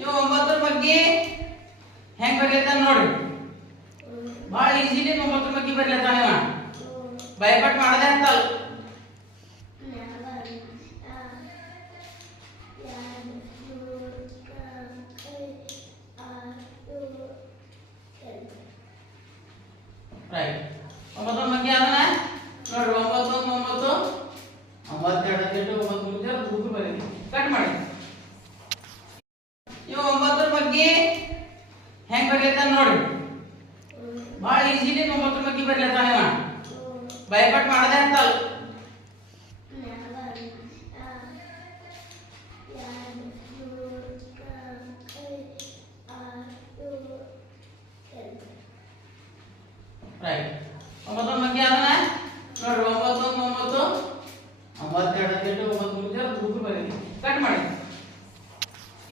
ಇವು 9ರ ಬಗ್ಗೆ ಹೆಂಗ್ ಬರೆಯತಾನ ನೋಡಿ. ಬಹಳ ಈಜಿಲಿ 9ರ ಬಗ್ಗೆ ಬರೆಯತಾನ ಇವ. ಭಯಪಟ್ಟು ಮಾಡದೆ ಅಂತಲ್ಲ. ರೈಟ್. 9ರ ಬಗ್ಗೆ ಅದನ್ನ ನೋಡಿ. 9 9 9 2 9 ಬರೀರಿ. ಕಟ್ ಮಾಡಿ. ಇವು 9ರ ಬಗ್ಗೆ ಹೆಂಗ್ ಬರೆಯತಾನ ನೋಡಿ. ಬಹಳ ಈಜಿಲಿ 9ರ ಬಗ್ಗೆ ಬರೆಯತಾನ ಇವ. ಭಯಪಟ್ಟು ಮಾಡದೆ ಅಂತಲ್ಲ. ರೈಟ್.